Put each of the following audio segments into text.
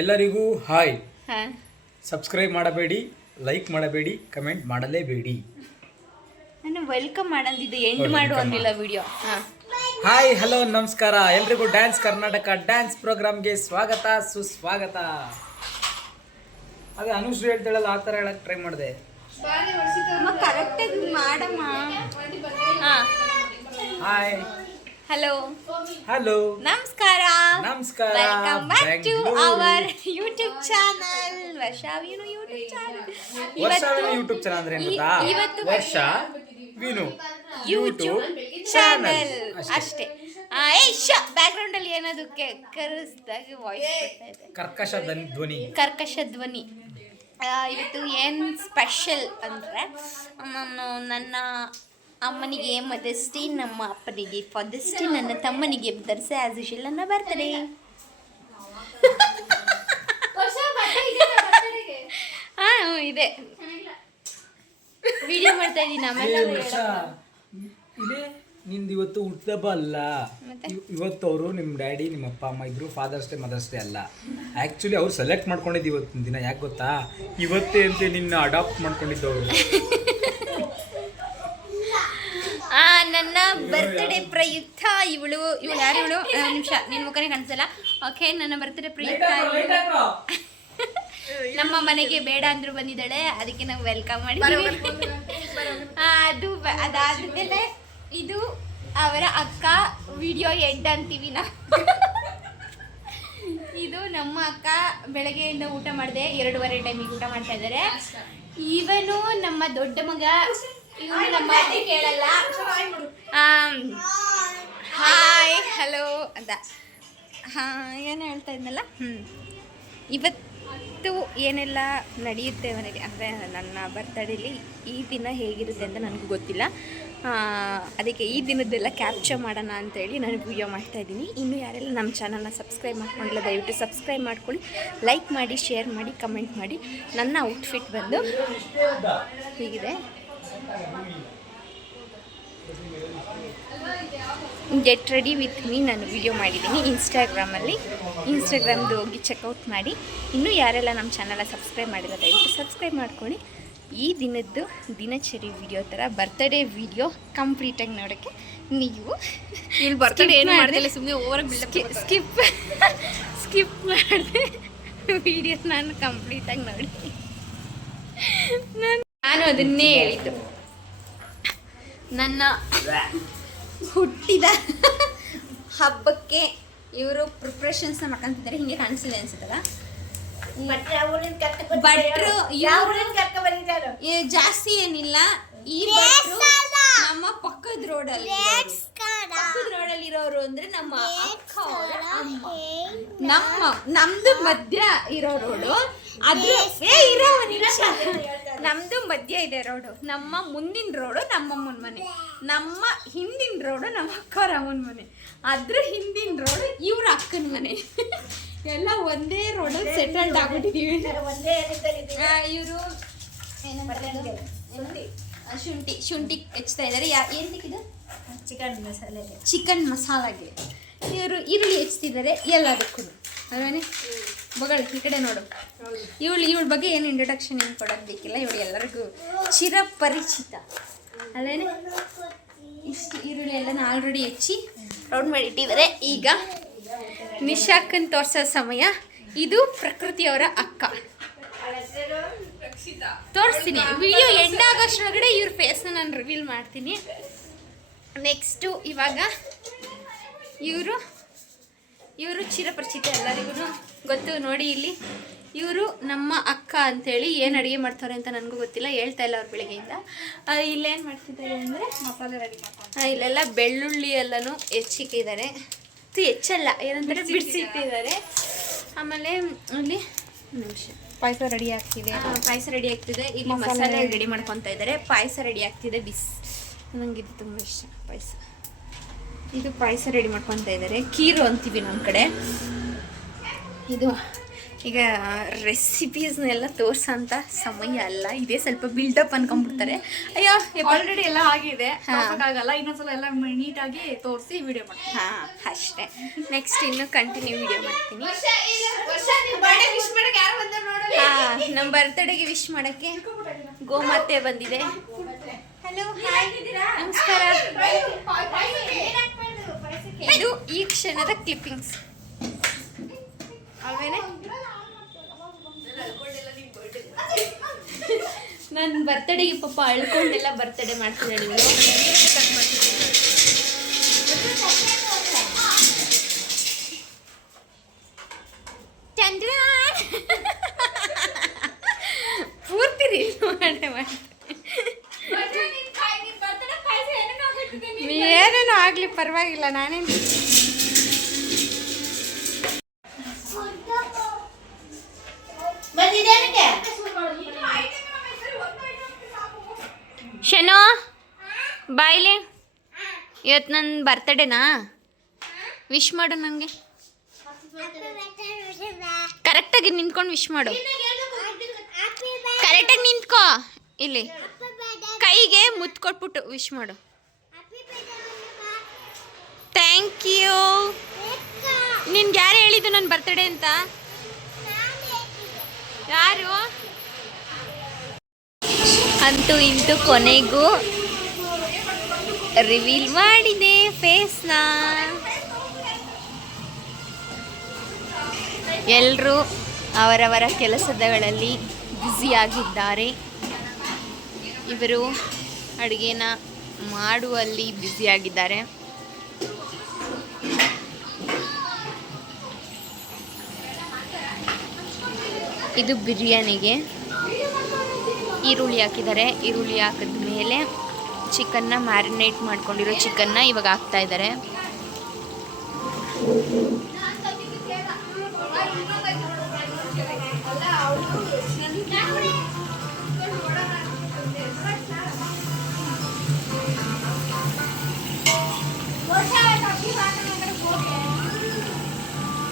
ಎಲ್ಲರಿಗೂ hi. Subscribe ಮಾಡಬೇಡಿ like ಮಾಡಬೇಡಿ ಕಮೆಂಟ್ ಮಾಡಲೇಬೇಡಿ. ನಾನು ವೆಲ್ಕಮ್ ಮಾಡಂದಿದ್ದೆ ಎಂಡ್ Oh, ಮಾಡು. ಅಂದಿಲ್ಲ ವಿಡಿಯೋ ಹಾಯ್ ಹಲೋ ನಮಸ್ಕಾರ. ಎಲ್ರಿಗೂ ಡ್ಯಾನ್ಸ್ ಕರ್ನಾಟಕ ಡ್ಯಾನ್ಸ್ ಪ್ರೋಗ್ರಾಮ್ಗೆ ಸ್ವಾಗತ ಸುಸ್ವಾಗತ. ಅದೇ ಅನುಶ್ರೀ ಹೇಳ್ತಾಳಲ್ಲ ಆ ಥರ ಹೇಳಕ್ ಟ್ರೈ ಮಾಡಿದೆ. ಕರೆಕ್ಟಾಗಿ ಮಾಡಮ್ಮ ಹಾಯ್ ಹಲೋ ಹಲೋ ನಮಸ್ಕಾರ. ನಮಸ್ಕಾರ. Welcome back to. Our YouTube channel Varsha Vinu YouTube channel Varsha YouTube channel ಅಂದ್ರೆ ಏನು ಗೊತ್ತಾ ಇವತ್ತು ವರ್ಷ ವಿನು ಯೂಟ್ಯೂಬ್ ಚಾನಲ್ ಅಷ್ಟೇ. ಆ, ಏ ಶ ಬ್ಯಾಕ್ಗ್ರೌಂಡ್ ಅಲ್ಲಿ ಏನದಕ್ಕೆ ಕರ್ಸ್ದಾಗ ವಾಯ್ಸ್ ಕರ್ಕಶ ಧ್ವನಿ ಧ್ವನಿ. ಕರ್ಕಶ ಧ್ವನಿ. ಇವತ್ತು ಏನು ಸ್ಪೆಷಲ್ ಅಂದರೆ ನಾನು ನನ್ನ ಅಮ್ಮನಿಗೆ ಮದರ್ಸ್ ಡೇ ನಮ್ಮ ಅಪ್ಪನಿಗೆ ಫಾದರ್ಸ್ ಡೇ ನನ್ನ ತಮ್ಮನಿಗೆ ಮದರ್ಸ್ ಆ್ಯಸ್ ಯೂಶಲ್ ನನ್ನ ಬರ್ತಡೇ ಹಾಂ ಇದೆ. ವಿಡಿಯೋ ಮಾಡ್ತಾ ಇದ್ದೀನಿ ಆಮೇಲೆ ನಿಂದು ಇವತ್ತು ಹುಟ್ಟದಬ್ಬ ಅಲ್ಲ. ಇವತ್ತು ಅವರು ನಿಮ್ಮ ಡ್ಯಾಡಿ ನಿಮ್ಮ ಅಪ್ಪ ಅಮ್ಮ ಇಬ್ಬರು ಫಾದರ್ಸ್ ಡೇ ಮದರ್ಸ್ ಡೇ ಅಲ್ಲ. ಆ್ಯಕ್ಚುಲಿ ಅವ್ರು ಸೆಲೆಕ್ಟ್ ಮಾಡ್ಕೊಂಡಿದ್ದು ಇವತ್ತಿನ ದಿನ ಯಾಕೆ ಗೊತ್ತಾ? ಇವತ್ತೇ ಅಂತ ನಿನ್ನ ಅಡಾಪ್ಟ್ ಮಾಡ್ಕೊಂಡಿದ್ದವರು. ನನ್ನ ಬರ್ತ್ಡೇ ಪ್ರಯುಕ್ತ ಇವಳು ಇವಳು ಯಾರು ಇವಳು? ನಿಮಿಷ ನಿನ್ ಮುಖನೇ ಕಾಣಿಸಲ್ಲ. ಓಕೆ ನನ್ನ ಬರ್ತ್ಡೇ ಪ್ರಯುಕ್ತ ನಮ್ಮ ಮನೆಗೆ ಬೇಡ ಅಂದ್ರು ಬಂದಿದ್ದಾಳೆ ಅದಕ್ಕೆ ನಾವು ವೆಲ್ಕಮ್ ಮಾಡಿದ್ದೀವಿ ಆ, ಅದು ಅದಾದ ಅದಾದ್ಮೇಲೆ ಇದು ಅವರ ಅಕ್ಕ ವಿಡಿಯೋ ಎಡ್ ಅಂತೀವಿ ನಾ ಇದು ನಮ್ಮ ಅಕ್ಕ ಬೆಳಗ್ಗೆಯಿಂದ ಊಟ ಮಾಡಿದೆ ಎರಡೂವರೆ ಟೈಮಿಗೆ ಊಟ ಮಾಡ್ತಾ ಇದ್ದಾರೆ. ಇವನು ನಮ್ಮ ದೊಡ್ಡ ಮಗ ಹಾಯ್ ಹಲೋ ಅಂತ. ಹಾಂ ಏನು ಹೇಳ್ತಾ ಇದ್ನಲ್ಲ? ಹ್ಞೂ ಇವತ್ತು ಏನೆಲ್ಲ ನಡೆಯುತ್ತೆ ಮನೆಗೆ? ಅಂದರೆ ನನ್ನ ಬರ್ತಡೇಲಿ ಈ ದಿನ ಹೇಗಿರುತ್ತೆ ಅಂತ ನನಗೂ ಗೊತ್ತಿಲ್ಲ. ಅದಕ್ಕೆ ಈ ದಿನದ್ದೆಲ್ಲ ಕ್ಯಾಪ್ಚರ್ ಮಾಡೋಣ ಅಂತೇಳಿ ನಾನು ವಿಡಿಯೋ ಮಾಡ್ತಾ ಇದ್ದೀನಿ. ಇನ್ನು ಯಾರೆಲ್ಲ ನಮ್ಮ ಚಾನಲ್ನ ಸಬ್ಸ್ಕ್ರೈಬ್ ಮಾಡ್ಕೊಂಡಿಲ್ಲ ದಯವಿಟ್ಟು ಸಬ್ಸ್ಕ್ರೈಬ್ ಮಾಡ್ಕೊಳ್ಳಿ. ಲೈಕ್ ಮಾಡಿ ಶೇರ್ ಮಾಡಿ ಕಮೆಂಟ್ ಮಾಡಿ. ನನ್ನ ಔಟ್ಫಿಟ್ ಬಂದು ಹೀಗಿದೆ. ಗೆಟ್ ರೆಡಿ ವಿತ್ ಮೀ ನಾನು ವಿಡಿಯೋ ಮಾಡಿದ್ದೀನಿ ಇನ್ಸ್ಟಾಗ್ರಾಮಲ್ಲಿ ಇನ್ಸ್ಟಾಗ್ರಾಮ್ದು ಹೋಗಿ ಚೆಕ್ಔಟ್ ಮಾಡಿ. ಇನ್ನೂ ಯಾರೆಲ್ಲ ನಮ್ಮ ಚಾನಲ ಸಬ್ಸ್ಕ್ರೈಬ್ ಮಾಡಿಲ್ಲ ದಯವಿಟ್ಟು ಸಬ್ಸ್ಕ್ರೈಬ್ ಮಾಡ್ಕೊಳ್ಳಿ. ಈ ದಿನದ್ದು ದಿನಚರಿ ವಿಡಿಯೋ ಥರ ಬರ್ತ್ಡೇ ವಿಡಿಯೋ ಕಂಪ್ಲೀಟಾಗಿ ನೋಡೋಕ್ಕೆ ನೀವು ಇಲ್ಲಿ ಬರ್ತಡೇ ಏನು ಮಾಡಿದೆ. ಸುಮ್ಮನೆ ಓವರ್ ಸ್ಕಿಪ್ ಸ್ಕಿಪ್ ಮಾಡಿದೆ. ವಿಡಿಯೋ ನಾನು ಕಂಪ್ಲೀಟಾಗಿ ನೋಡಿ. ನಾನು ನಾನು ಅದನ್ನೇ ಹೇಳಿದ್ದು. ನನ್ನ ಹುಟ್ಟಿದ ಹಬ್ಬಕ್ಕೆ ಇವರು ಪ್ರಿಪ್ರೇಷನ್ಸ್ ಮಾಡ್ಕೊಂತಿದ್ದಾರೆ. ಹಿಂಗೆ ಕಾಣಿಸಿದೆ ಅನ್ಸುತ್ತಲ್ಲ? ಭಟ್ರು ಜಾಸ್ತಿ ಏನಿಲ್ಲ. ಈ ಭಟ್ರು ನಮ್ಮ ಪಕ್ಕದ ರೋಡಲ್ಲಿ ಪಕ್ಕದ ರೋಡಲ್ಲಿ ಇರೋರು ಅಂದ್ರೆ ನಮ್ಮ ಅಕ್ಕ ಅವ್ರ ಅಮ್ಮ. ನಮ್ಮ ನಮ್ದು ಮಧ್ಯ ಇರೋ ರೋಡು ಅದ್ರ ಏ ಇರೋ. ನಮ್ದು ಮಧ್ಯ ಇದೆ ರೋಡು. ನಮ್ಮ ಮುಂದಿನ ರೋಡು ನಮ್ಮಮ್ಮನ ಮನೆ. ನಮ್ಮ ಹಿಂದಿನ ರೋಡು ನಮ್ಮ ಅಕ್ಕವ್ರ ಅಮ್ಮನ ಮನೆ. ಅದ್ರ ಹಿಂದಿನ ರೋಡು ಇವ್ರ ಅಕ್ಕನ ಮನೆ. ಎಲ್ಲ ಒಂದೇ ರೋಡಲ್ಲಿ ಸೆಟಲ್ಡ್ ಆಗ್ಬಿಟ್ಟಿದೀವಿ. ಇವರು ಶುಂಠಿ. ಶುಂಠಿ. ಹೆಚ್ತಾ ಇದ್ದಾರೆ ಯಾ ಏನಕ್ಕಿದು ಚಿಕನ್ ಮಸಾಲೆ ಚಿಕನ್ ಮಸಾಲಾಗೆ. ಇವರು ಈರುಳ್ಳಿ ಹೆಚ್ಚುತ್ತಿದ್ದಾರೆ ಎಲ್ಲದಕ್ಕೂ ಅಲ್ವೇನೆ? ಬಗಳು ಈ ಕಡೆ ನೋಡು. ಇವಳು, ಇವಳ ಬಗ್ಗೆ ಏನು ಇಂಟ್ರಡಕ್ಷನ್ ಏನು ಕೊಡೋದು ಬೇಕಿಲ್ಲ. ಇವಳು ಎಲ್ಲರಿಗೂ ಚಿರಪರಿಚಿತ. ಅಲ್ಲೇನೆ? ಇಷ್ಟು ಈರುಳ್ಳಿ ಎಲ್ಲ ಆಲ್ರೆಡಿ ಹೆಚ್ಚಿ ರೌಂಡ್ ಮಾಡಿ ಇಟ್ಟಿದ್ದಾರೆ ಈಗ ನಿಶಾಕನ್ ತೋರಿಸೋ ಸಮಯ. ಇದು ಪ್ರಕೃತಿಯವರ ಅಕ್ಕ. ತೋರಿಸ್ತೀನಿ. ವಿಡಿಯೋ ಎಂಡ್ ಆಗೋಷ್ಟ್ರೊಳಗಡೆ ಇವ್ರ ಫೇಸ್ನ ನಾನು ರಿವೀಲ್ ಮಾಡ್ತೀನಿ. ನೆಕ್ಸ್ಟು ಇವಾಗ ಇವರು ಇವರು ಚಿರಪರಿಚಿತ ಎಲ್ಲರಿಗೂ ಗೊತ್ತು. ನೋಡಿ ಇಲ್ಲಿ ಇವರು ನಮ್ಮ ಅಕ್ಕ ಅಂಥೇಳಿ ಏನು ಅಡುಗೆ ಮಾಡ್ತಾರೆ ಅಂತ ನನಗೂ ಗೊತ್ತಿಲ್ಲ ಹೇಳ್ತಾ ಇಲ್ಲ ಅವ್ರ ಬೆಳಗ್ಗೆಯಿಂದ. ಇಲ್ಲೇನು ಮಾಡ್ತಿದ್ದಾರೆ ಅಂದರೆ ಮಸಾಲೆ ರೆಡಿ ಮಾಡ್ತಾರೆ ಇಲ್ಲೆಲ್ಲ ಬೆಳ್ಳುಳ್ಳಿ ಎಲ್ಲನೂ ಹೆಚ್ಚಿಕ್ಕಿದ್ದಾರೆ ಅದು ಹೆಚ್ಚಲ್ಲ ಏನಂದರೆ ಬಿಡಿಸಿಟ್ಟಿದ್ದಾರೆ ಆಮೇಲೆ ಅಲ್ಲಿ ನಿಮಿಷ. ಪಾಯಸ ರೆಡಿ ಆಗ್ತಿದೆ. ಪಾಯಸ ರೆಡಿ ಆಗ್ತಿದೆ. ಇಲ್ಲಿ ಮಸಾಲೆ ರೆಡಿ. ಮಾಡ್ಕೊತಾ ಇದ್ದಾರೆ. ಪಾಯಸ ರೆಡಿ ಆಗ್ತಿದೆ ಬಿಸ್. ನನಗಿದ್ದು ಇದು ತುಂಬ ಇಷ್ಟ ಪಾಯಸ. ಇದು ಪಾಯಸ ರೆಡಿ ಮಾಡ್ಕೊತಾ ಇದ್ದಾರೆ ಕೀರು ಅಂತೀವಿ ನಮ್ಮ ಕಡೆ. ಇದು ಈಗ ರೆಸಿಪೀಸ್ನೆಲ್ಲ ತೋರ್ಸೋಂಥ ಸಮಯ ಅಲ್ಲ. ಇದೇ ಸ್ವಲ್ಪ ಬಿಲ್ಡಪ್ ಅನ್ಕೊಂಡ್ಬಿಡ್ತಾರೆ. ಅಯ್ಯೋ ಆಲ್ರೆಡಿ ಎಲ್ಲ ಆಗಿದೆ. ಆಗಲ್ಲ. ಇನ್ನೊಂದ್ಸಲ ಎಲ್ಲ ನೀಟಾಗಿ ತೋರಿಸಿ ವಿಡಿಯೋ ಮಾಡ್ತೀನಿ. ಹಾಂ ಅಷ್ಟೇ. ನೆಕ್ಸ್ಟ್ ಇನ್ನು ಕಂಟಿನ್ಯೂ ವಿಡಿಯೋ ಮಾಡ್ತೀನಿ. ಹಾಂ ನಮ್ಮ ಬರ್ತ್ಡೇಗೆ ವಿಶ್ ಮಾಡೋಕ್ಕೆ ಗೋಮಾತೆ ಬಂದಿದೆ. ಹಲೋ ಹಾಯ್ ನಮಸ್ಕಾರ. ಇದು ಈ ಕ್ಷಣದ ಕ್ಲಿಪ್ಪಿಂಗ್ಸ್ ಅಲ್ವೇನೆ? ನನ್ನ ಬರ್ತಡೆಗೆ ಪಾಪ ಅಳ್ಕೊಂಡೆಲ್ಲ ಬರ್ತಡೇ ಮಾಡ್ತಿದ್ದಾಳೆ ನೀವು ಚಂದ್ರನ್ ಪೂರ್ತಿ ರೀಲ್ ಮಾಡೇ ಮಾಡ್ತಾರೆ ಏನೇನೋ ಆಗ್ಲಿ ಪರವಾಗಿಲ್ಲ ನಾನೇನು ಶನೋ ಬಾಯ್ಲಿ ಇವತ್ತು ನನ್ನ ಬರ್ತಡೇನಾ ವಿಶ್ ಮಾಡು ನನಗೆ ಕರೆಕ್ಟಾಗಿ ನಿಂತ್ಕೊಂಡು ವಿಶ್ ಮಾಡು. ಕರೆಕ್ಟಾಗಿ ನಿಂತ್ಕೋ. ಇಲ್ಲಿ. ಕೈಗೆ ಮುತ್ತು ಕೊಟ್ಬಿಟ್ಟು ವಿಶ್ ಮಾಡು. ಥ್ಯಾಂಕ್ ಯು ನಿನ್ಗೆ ಯಾರು ಹೇಳಿದ್ದು ನನ್ನ ಬರ್ತಡೇ ಅಂತ? ಯಾರು? ಅಂತೂ ಇಂತೂ ಕೊನೆಗೂ ರಿವೀಲ್ ಮಾಡಿದೆ ಫೇಸ್ನ ಎಲ್ಲರೂ ಅವರವರ ಕೆಲಸಗಳಲ್ಲಿ ಬ್ಯುಸಿಯಾಗಿದ್ದಾರೆ ಇವರು ಅಡುಗೆನ ಮಾಡುವಲ್ಲಿ ಬ್ಯುಸಿಯಾಗಿದ್ದಾರೆ ಇದು ಬಿರಿಯಾನಿಗೆ ಈರುಳ್ಳಿ ಹಾಕಿದ್ದಾರೆ. ಈರುಳ್ಳಿ ಹಾಕಿದ ಮೇಲೆ ಚಿಕನ್ನ ಮ್ಯಾರಿನೇಟ್ ಮಾಡ್ಕೊಂಡಿರೋ ಚಿಕನ್ನ ಇವಾಗ ಹಾಕ್ತಾ ಇದ್ದಾರೆ.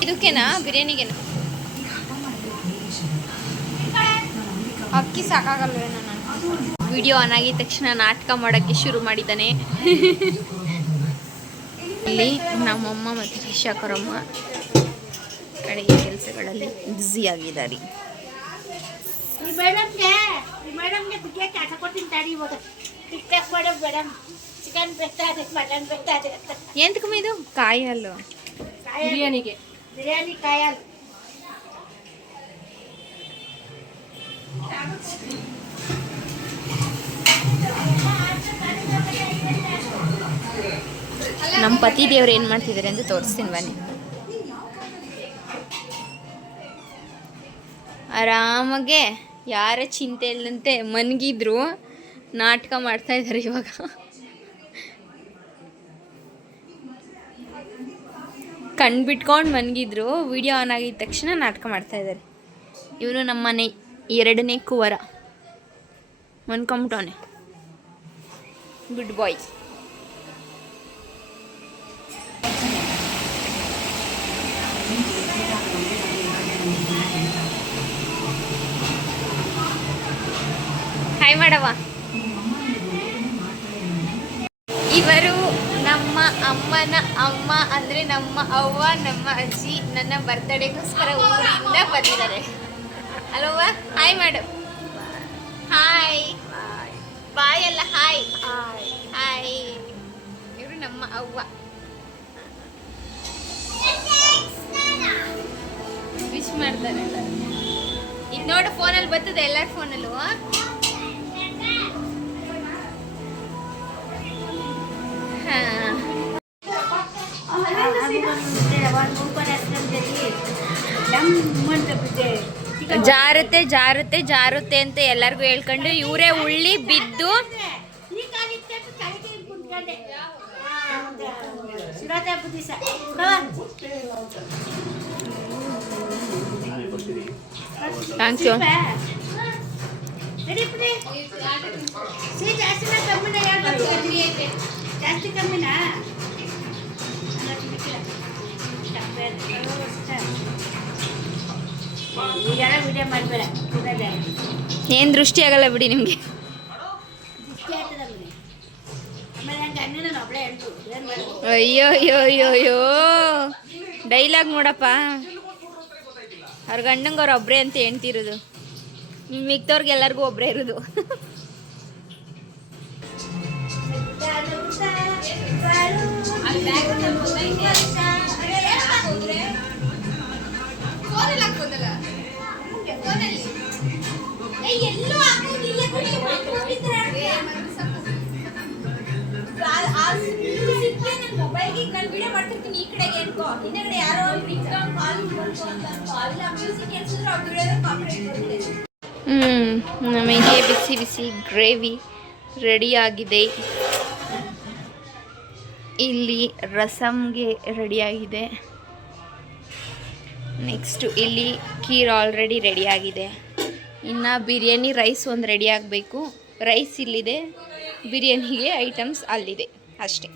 ಇದಕ್ಕೇನಾ ಬಿರಿಯಾನಿಗೆನಾ? ಅಕ್ಕಿ ಸಾಕಾಗಲ್ವೇನೋ ನಾನು ವಿಡಿಯೋ ಆನ್ ಆಗಿದ ತಕ್ಷಣ ನಾಟಕ ಮಾಡೋಕ್ಕೆ ಶುರು ಮಾಡಿದ್ದಾನೆ. ಇಲ್ಲಿ ನಮ್ಮಮ್ಮ ಮತ್ತು ಶಿಕ್ಷಕರಮ್ಮ ಅಡುಗೆ ಕೆಲಸಗಳಲ್ಲಿ ಬ್ಯುಸಿಯಾಗಿದ್ದಾರೆ ಈ ಮೇಡಮ್ಗೆ ಈ ಅಲ್ಲ ಬಿರಿಯಾನಿಗೆ. ಬಿರಿಯಾನಿ ಕೊಡ್ತೀನಿ ತಾಡಿ ಇವಾಗ ಟಿಕ್ ಟಾಕ್ ಮಾಡೋ ಮೇಡಮ್ ಚಿಕನ್ ಬೆಟ್ಟಾದೆ ಮಟನ್ ಬೆಟ್ಟಾದೆ ಅಂತ ಎಂತಕಮ್ಮ ಇದು ಕಾಯಿ ಹಲ್ಲು ಬಿರಿಯಾನಿಗೆ ಬಿರಿಯಾನಿ ಕಾಯಲ್ ನಮ್ಮ ಪತಿ ದೇವ್ರು ಏನು ಮಾಡ್ತಿದ್ದಾರೆ ಅಂತ ತೋರಿಸ್ತೀನಿ ಬನ್ನಿ. ಆರಾಮಾಗೆ, ಯಾರ ಚಿಂತೆ ಇಲ್ಲದಂತೆ ಮನ್ಗಿದ್ರು, ನಾಟಕ ಮಾಡ್ತಾ ಇದ್ದಾರೆ ಇವಾಗ. ಕಣ್ ಬಿಟ್ಕೊಂಡು ಮನ್ಗಿದ್ರು, ವಿಡಿಯೋ ಆನ್ ಆಗಿದ ತಕ್ಷಣ ನಾಟಕ ಮಾಡ್ತಾ ಇದ್ದಾರೆ ಇವನು ನಮ್ಮ ಮನೆ. ಎರಡನೇ ಕುವರ. ಮನ್ಕೊಂಬಿಟ್ಟವನೆ ಗುಡ್ ಬಾಯ್ ಹಾಯ್ ಮಾಡವ ಇವರು ನಮ್ಮ ಅಮ್ಮನ ಅಮ್ಮ ಅಂದರೆ ನಮ್ಮ ಅವ್ವ, ನಮ್ಮ ಅಜ್ಜಿ ನನ್ನ ಬರ್ತ್ಡೇಗೋಸ್ಕರ ಊರಿಂದ ಬಂದಿದ್ದಾರೆ. ಅಲ್ವಾ ಹಾಯ್ ಮಾಡು ಹಾಯ್ ಬಾಯ್ ಅಲ್ಲ ಹಾಯ್ ಹಾಯ್ ಇವರು ನಮ್ಮ ಅವ್ವ ವಿಶ್ ಮಾಡ್ತಾರೆ ಇದು ನೋಡು ಫೋನಲ್ಲಿ ಬರ್ತದೆ ಎಲ್ಲರ ಫೋನಲ್ಲೂ ಹಾಂ ಜಾರುತ್ತೆ ಜಾರುತ್ತೆ ಜಾರುತ್ತೆ ಅಂತ ಎಲ್ಲರಿಗೂ ಹೇಳ್ಕೊಂಡು ಇವರೇ ಉಳ್ಳಿ ಬಿದ್ದು ಥ್ಯಾಂಕ್ ಯು ಜಾಸ್ತಿ ಕಮ್ಮಿನಾ? ವಿಡಿಯೋ ಮಾಡಬೇಡ. ಕೂಡಲೇ ಏನು ದೃಷ್ಟಿ ಆಗಲ್ಲ ಬಿಡಿ ನಿಮಗೆ. ಅಯ್ಯೋ ಅಯ್ಯೋ ಅಯ್ಯೋ ಅಯ್ಯೋ. ಡೈಲಾಗ್ ನೋಡಪ್ಪ. ಅವ್ರ ಗಂಡಂಗೆ ಅವ್ರು ಒಬ್ಬರೇ ಅಂತ ಹೇಳ್ತಿರೋದು. ಮಿಕ್ದವ್ರಿಗೆ ಮಿಕ್ತವ್ರಿಗೆ ಎಲ್ಲರಿಗೂ ಒಬ್ಬರೇ ಇರೋದು. ಮೊಬೈಲ್ಗೆ ನಾನು ವಿಡಿಯೋ ಬಿಸಿ ಬಿಸಿ ಗ್ರೇವಿ ರೆಡಿಯಾಗಿದೆ ಇಲ್ಲಿ ರಸಮ್ಗೆ ರೆಡಿಯಾಗಿದೆ ನೆಕ್ಸ್ಟು ಇಲ್ಲಿ ಖೀರ್ ಆಲ್ರೆಡಿ ರೆಡಿಯಾಗಿದೆ ಇನ್ನು ಬಿರಿಯಾನಿ ರೈಸ್ ಒಂದು ರೆಡಿ ಆಗಬೇಕು. ರೈಸ್ ಇಲ್ಲಿದೆ ಬಿರಿಯಾನಿಗೆ ಐಟಮ್ಸ್ ಅಲ್ಲಿದೆ. ಅಷ್ಟೇ.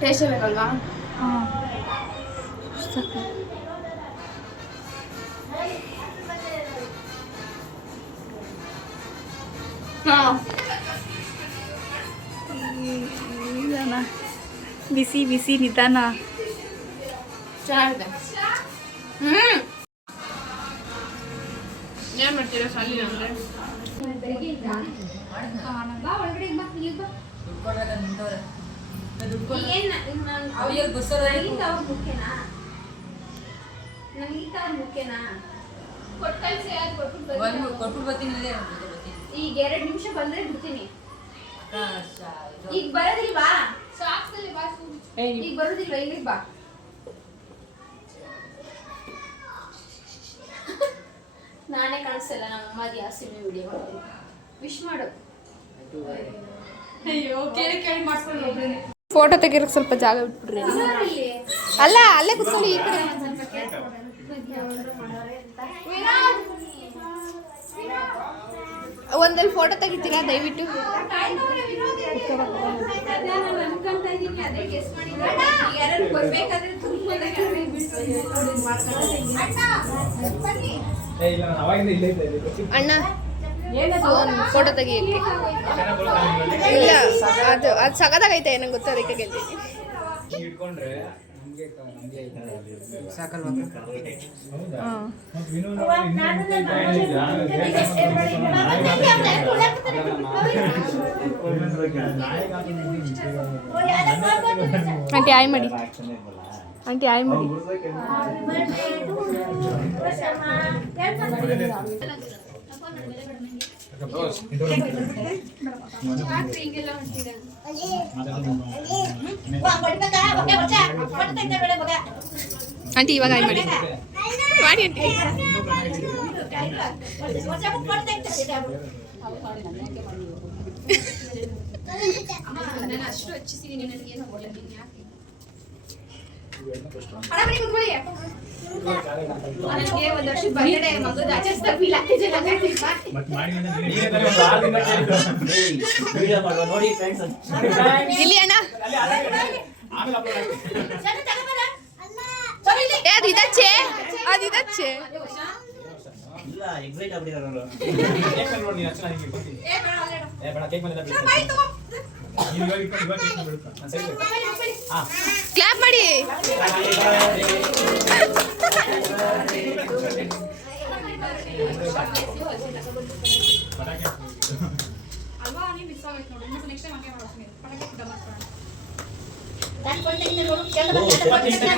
ಟೇಸ್ಟ್ ಬೇಕಲ್ವಾ? ನಿಧಾನ ಬಿಸಿ ಬಿಸಿ ನಿಧಾನ. ಏನ್ ಮಾಡ್ತೀರಾ ಶಾಲಿ ಅಂದ್ರೆ? ಈಗ ಎರಡು ನಿಮಿಷ ಬಂದ್ರೆ ಬಿಡ್ತೀನಿ. ಈಗ ಬರೋದಿಲ್ವಾ? ಈಗ ಬರೋದಿಲ್ವಾ? ಇಲ್ಲಿಗೆ ಬಾ. ನಾನೇ ಕಾಣಿಸಲ್ಲ ನಮ್ಮ ಅಮ್ಮ ಸಿನಿಮಾ ವಿಡಿಯೋ ಮಾಡ್ತೀನಿ ವಿಶ್ ಮಾಡು. ಅಯ್ಯೋ ಕೇಳಿ ಕೇಳಿ ಮಾಡ್ಕೊಂಡು ಫೋಟೋ ತೆಗಿಯೋಕೆ ಸ್ವಲ್ಪ ಜಾಗ ಬಿಟ್ಬಿಡ್ರಿ. ಅಲ್ಲ ಅಲ್ಲೇ ಕುತ್ಕೊಂಡು ಈ ಕಡೆ ಒಂದಲ್ಲಿ ಫೋಟೋ ತೆಗಿತೀರಾ? ದಯವಿಟ್ಟು. ಅಣ್ಣ ಫೋಟೋ ತೆಗಿಯಕ್ಕೆ. ಇಲ್ಲ ಅದು ಅದು ಸಗದಾಗೈತೆ ನಂಗೆ ಗೊತ್ತು ಅದಕ್ಕೆ ಗೆಲ್ತೀನಿ ಆಂಟಿ ಆಯ್ ಮಾಡಿ. ಆಂಟಿ ಆಯ್ ಮಾಡಿ. ಆಂಟಿ ಇವಾಗ ಮಾಡಿ. ಮಾಡಿ ಆಂಟಿ ಅಷ್ಟು ಹಚ್ಚಿಸಿದೀನಿ ನನಗೇನು ನನಗೆ ಇಲ್ಲಿ ಅಣ್ಣ. ಏ ಅದು ಇದಚ್ಚೆ ಅದು ಇದಚ್ಚೆ ಇಲ್ಲ ಎಕ್ಸೈಟ್ ಆಗ್ಬಿಟ್ಟಿದ್ದಾರೆ ಅವರು ಮೇಲೆ ನೋಡಿ, ನೀನು ಹಚ್ಚು, ನಾನು ಹಿಂಗೆ ಇಟ್ಕೊತೀನಿ. ಏ ಬೇಡ, ಕೇಕ್ ಮೇಲೆಲ್ಲ ಬೀಳ್ತದೆ. ನೀನು ಇವಾಗ ಇವಾಗ ಕೇಕ್ ಬಿಡುತ್ತಾ? ನಾನು. ಹಾ. ಕ್ಲಾಪ್ ಮಾಡಿ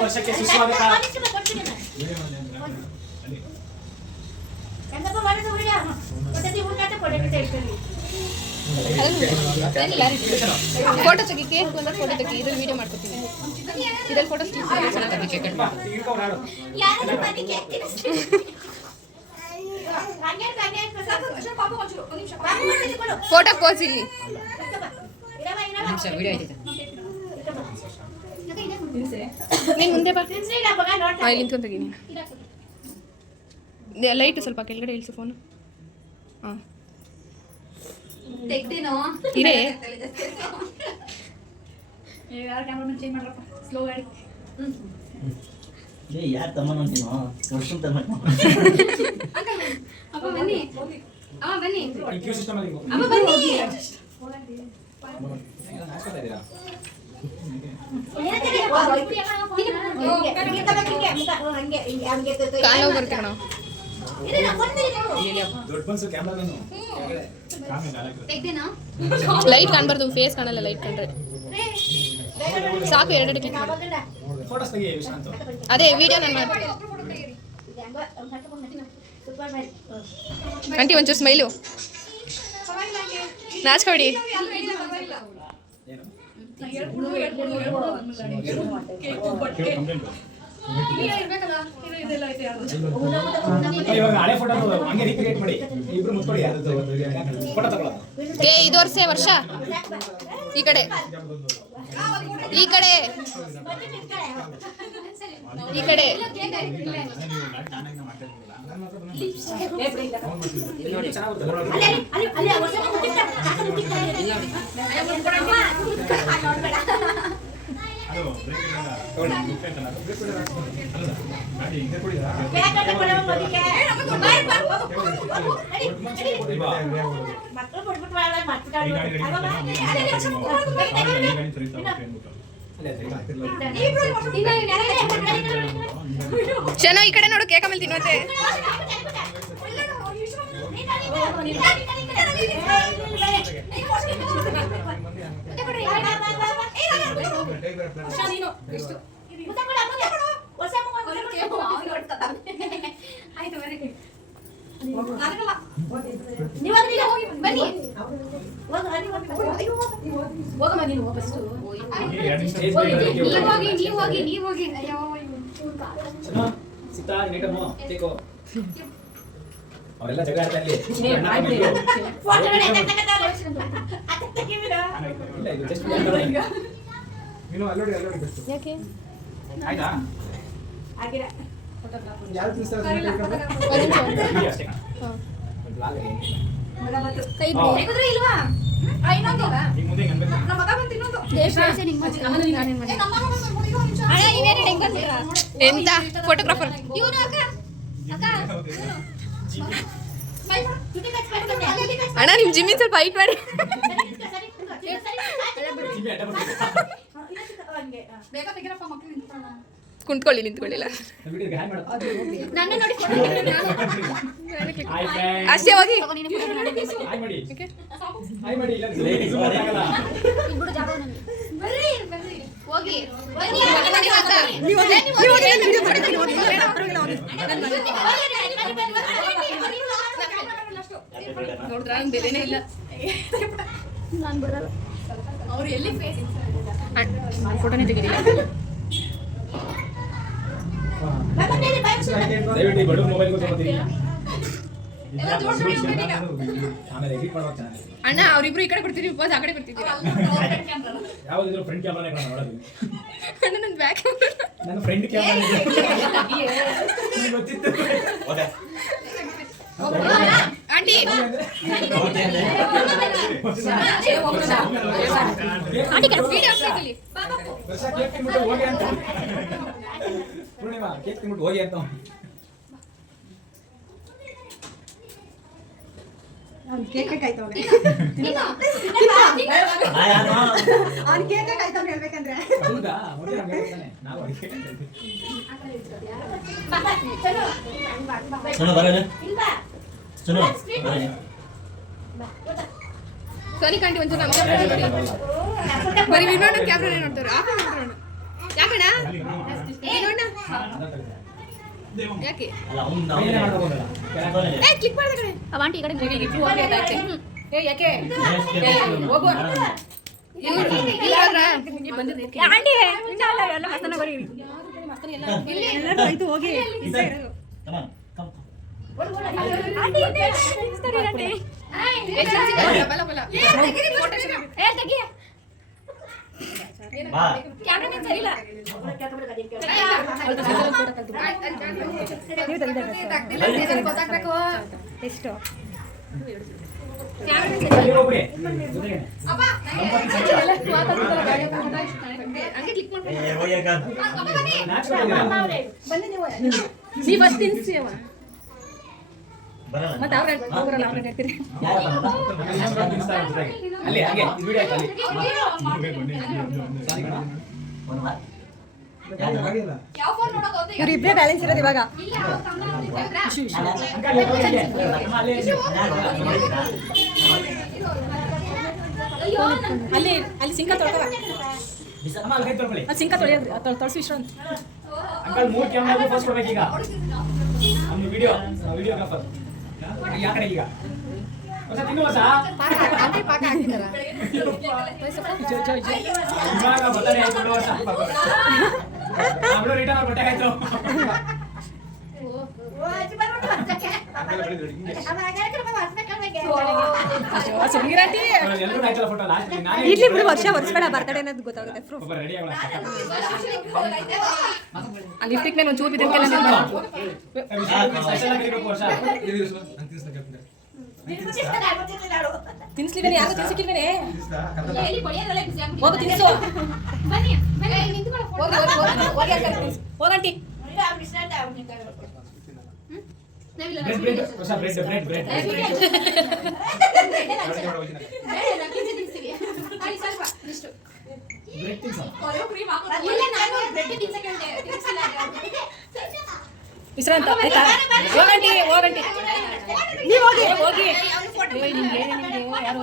ವರ್ಷಕ್ಕೆ ಸುಸ್ವಾಗತ. ವಿಡಿಯೋ ಮಾಡಿ ಅಂತ ನಾನು. ಅಲ್ಲಿ. ಫೋಟೋ ತೆಗಿ ಕೇಕ್ ಬಂದ ಫೋಟೋ ತೆಗಿ ಇದ್ರಲ್ಲಿ ವಿಡಿಯೋ ಮಾಡ್ಕೊತೀನಿ. ಇದ್ರಲ್ಲಿ ಫೋಟೋ ಸ್ಟಿಚ್ ಮಾಡಿ ನಿಮಿಷ. ಫೋಟೋ ಪೋಸ್ ಇಲ್ಲಿ. ನೀನು ಮುಂದೆ ಬಾ. ಇಲ್ಲಿ ನಿಂತ್ಕೊಂಡು ತೆಗಿ ನೀನು. ಲೈಟ್ ಸ್ವಲ್ಪ ಕೆಳಗಡೆ ಇಳಿಸು ಫೋನು ಹಾಂ ತೆಗ್ದೇನೋ? ಇರೇ ಯಾರು ಚೇಂಜ್ ಮಾಡ್ರಪ್ಪ? ಸ್ಲೋ ಗಾಡಿ ಏ ಯಾರು ತಮ್ಮನ ಅಂತೀನೋ ವರ್ಷ ತಮ್ಮ ಅಪ್ಪ ಬನ್ನಿ. ಅಮ್ಮ ಬನ್ನಿ. ಕ್ಯೂ ಸಿಸ್ಟಮ್ ಅಲ್ಲಿ ಅಮ್ಮ ಬನ್ನಿ. ಕಾಲು ಬರ್ತೀವಿ ನಾವು ದೊಡ್ಡ ಲೈಟ್ ಕಾಣಬಾರ್ದು ಫೇಸ್ ಕಾಣಲ್ಲ ಲೈಟ್ ಕಂಡ್ರೆ ಸಾಕು ಎರಡೆರಡು ಕ್ಲಿಕ್ ಮಾಡಿ. ಅದೇ ವಿಡಿಯೋ ನಾನು ಮಾಡ್ತೀನಿ. ಆಂಟಿ ಒಂಚೂರು ಸ್ಮೈಲು ನಾಚ್ಕೊಡಿ. ಇವಾಗ ಫೋಟೋ ರೀಕ್ರಿಯೇಟ್ ಮಾಡಿ ಇಬ್ರು ಫೋಟೋ ಏ ಇದು ವರ್ಷ ವರ್ಷ ಈ ಕಡೆ ಈ ಕಡೆ ಈ ಕಡೆ ಶನೋ ಈ ಕಡೆ ನೋಡು ಕೇಕ್ ಆಮೇಲೆ ತಿನ್ನುತ್ತೆ ಅವರೆಲ್ಲ ಜಗಳ ಆಡ್ತಾ ಇಲ್ಲಿ ನೀನು ಅಲ್ಲೋಡಿ ಅಲ್ಲೋಡಿ ಬೆಸ್ಟ್ ಯಾಕೆ ಆಯ್ತಾ ಯಾರು ಅಷ್ಟೇ ಹಾಂ ಬ್ಲಾಗ್ ಕೈ ಇಲ್ವಾ ಇನ್ನೊಂದು ನಮ್ಮ ಮಗ ಎಂತ ಫೋಟೋಗ್ರಾಫರ್ ಇವನು ಅಕ್ಕ ಅಕ್ಕ ಅಣ್ಣ ನಿಮ್ ಜಿಮ್ಮಿ ಸ್ವಲ್ಪ ಹೈಟ್ ಮಾಡಿ ಕುಂತ್ಕೊಳ್ಳಿ ನಿಂತ್ಕೊಳ್ಳಿಲ್ಲ. ಅಷ್ಟೇ ಹೋಗಿ. Hi ಮಾಡಿ, ಇಲ್ಲ ಅವ್ರು ಎಲ್ಲಿ ಫೋಟೋನೇ ದಯವಿಟ್ಟು ಮೊಬೈಲ್ ಅಣ್ಣ ಅವ್ರಿಬ್ರು ಈ ಕಡೆ ಕೊಡ್ತೀರಿ ಉಪವಾಸ ಆ ಕಡೆ ಕೊಡ್ತಿದ್ದೀರಾ ಯಾವ್ದಿದ್ರು ಫ್ರಂಟ್ ಕ್ಯಾಮ್ರಾನೇ ಕಾಣ ನೋಡೋದು ಅಣ್ಣ ನನ್ನ ಬ್ಯಾಕ್ ನನ್ನ ಫ್ರೆಂಡ್ ಕ್ಯಾಮ್ರಾ ಗೊತ್ತಿತ್ತು. ತಿನ್ಬಿಟ್ಟು ಹೋಗಿ ಅಂತ ಪೂರ್ಣಿಮಾ ಹೋಗಿ ಹಂಗೆ ಅಡಿಗೆ ಸುನು ಆಂಟಿ ಒಂಚೂರು ನಮ್ಮ ಕ್ಯಾಮ್ರಾ ನೋಡಿ ಬರೀ ವಿನೋಡ್ ಕ್ಯಾಮ್ರಾ ನೋಡ್ತಾರೆ. ಆಫ್ ನೋಡ್ತಾರಣ್ಣ ಯಾಕಣ ವಿನೋಡ್ನ ಯಾಕೆ? ಏ ಕ್ಲಿಕ್ ಮಾಡಿದ ಕಡೆ ಅವಾಂಟಿ ಈ ಕಡೆ ಹೋಗಿ ಇಬ್ರು ಹೋಗಿ ಆಯ್ತು ಏ ಯಾಕೆ? ಹೋಗು ಇವ್ರು ಇಲ್ಲ ಹೋದ್ರ? ಇಲ್ಲಿ ಬಂದಿದ್ದು ಆಂಟಿ ಎಲ್ಲ ಮಸ್ತನ ಬರೀ. ಬಲ ಹೋಗಿ. ಬಾ ಕ್ಯಾಮ್ರಾಮನ್ ಎಷ್ಟು ನೀವ್ ಅಷ್ಟು ತಿನ್ಸಿ ಅವ ಮತ್ತೆ ಅವ್ರ ಅಲ್ಲಿ ಹಾಗೆ ವಿಡಿಯೋ ಅಲ್ಲಿ ಇಬ್ಬರೇ ಬ್ಯಾಲೆನ್ಸ್ ಇರೋದು ಇವಾಗ. ಅಲ್ಲಿ ಅಲ್ಲಿ ಸಿಂಕ ತೊಳ್ಕವ ಸಿಂಕ ತೊಳೆಯ ತೊಳಸಿ ವಿಶ್ರಾಂತ್ ಅಂಕಲ್ ಮೂರು ಕ್ಯಾಮ್ರಾ ಫಸ್ಟ್ ಕೊಡ್ಬೇಕೀಗ? ಒಂದು ವಿಡಿಯೋ ವಿಡಿಯೋಗ್ರಾಫರ್ అక్కడ ఇక. ఒకసారి తినవసా రిటర్న్ పట్టాయితో ಹಮಾರ ಇಲ್ಲಿ ಬಿಡು ವರ್ಷ ವರ್ಷಬೇಡ ಬರ್ತಡೆ ಅನ್ನೋದು ಗೊತ್ತಾಗುತ್ತೆ. ಪ್ರೂಫ್ ಆ ನಾನು ಒಂಚೂರು ಬಿದ್ದಂತೆ ತಿನ್ಸ್ಲಿವೇನೆ ಯಾರು ತಿನ್ಸಕ್ಕಿಲ್ವೇನೆ? ಹೋಗು ತಿನ್ಸು. ಹೋಗಂಟಿ ವಿಶ್ರಾಂತ ಆಯ್ತಾ? ಹೋಗಂಟಿ ಹೋಗಂಟಿ. ನೀವು ಹೋಗಿ. ಹೋಗಿ. ನಿಮ್ಗೆ ನಿಮ್ಗೆ ಯಾರು?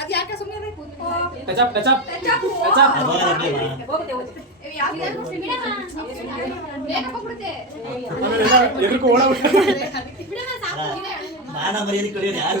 ಅದು ಯಾಕೆ ಸುಮ್ಮನೆ ಟಚಪ್ ಟಚಪ್ ಟಚಪ್ ಎದುರ್ಕು ಓಡ ಮಾನ ಮರ್ಯಾದೆ ಕಳಿಯೋದು ಯಾರು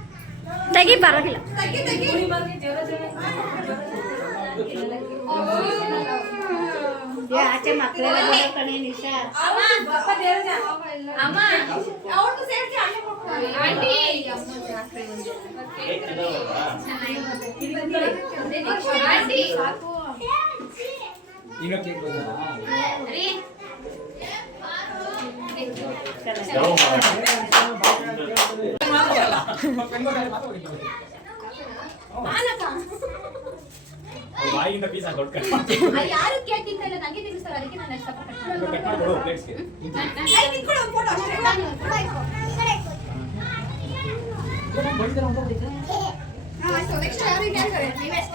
ತೆಗಿ ಬರೋದಿಲ್ಲ ಆಚೆ ಮಕ್ಕಳೆಲ್ಲ ಕಣೆ ನಿಶಾ. ಬಾಯಿಂದ ಪೀಸ್ ಹಾಕೊಟ್ಟು ಕಟ್ ಯಾರು ಕೇಕ್ ತಿಂತಲ್ಲ ನನಗೆ ತಿನ್ನಿಸ್ತಾರೆ ಅದಕ್ಕೆ ನಾನು ಅಷ್ಟ ಕಟ್ ಮಾಡ್ಕೊಡು ಪ್ಲೇಟ್ಸ್ಗೆ ನಾನು ತಿನ್ಕೊಡು ಫೋಟೋ ಅಷ್ಟೇ.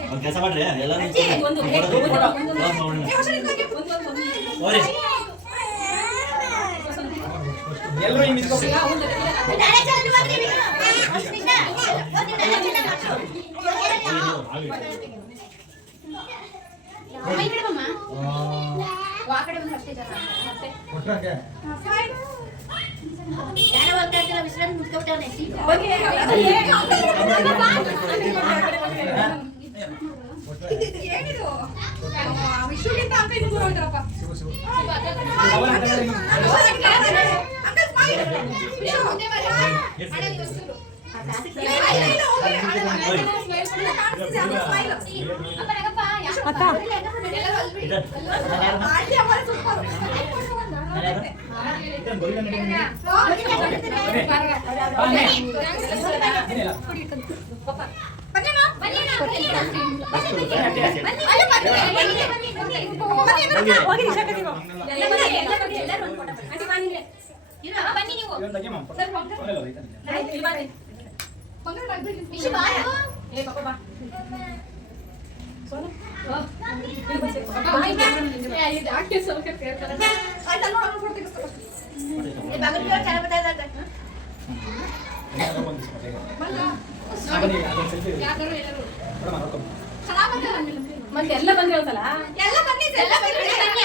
ನಾನು ಕೆಲಸ ಮಾಡ್ರಿ ಎಲ್ಲ ಒಂದು ಒಂದು ಒಂದು ಎಲ್ಲರೂ ಹಿಂಗೆ ಏನಿದು ವಿಶ್ವಗಿಂತ ಅಂತ ಇದು ದೂರ ಹೋಯ್ತಾರಪ್ಪ ಹೋಗ್ತಾರಪ್ಪ ಬನ್ನಿ ನೀವು. ಮತ್ತೆ ಎಲ್ಲ ಬಂದಿರೋದಲ್ಲ ಎಲ್ಲ ಬಂದಿದೆ ಎಲ್ಲ ಬನ್ನಿ.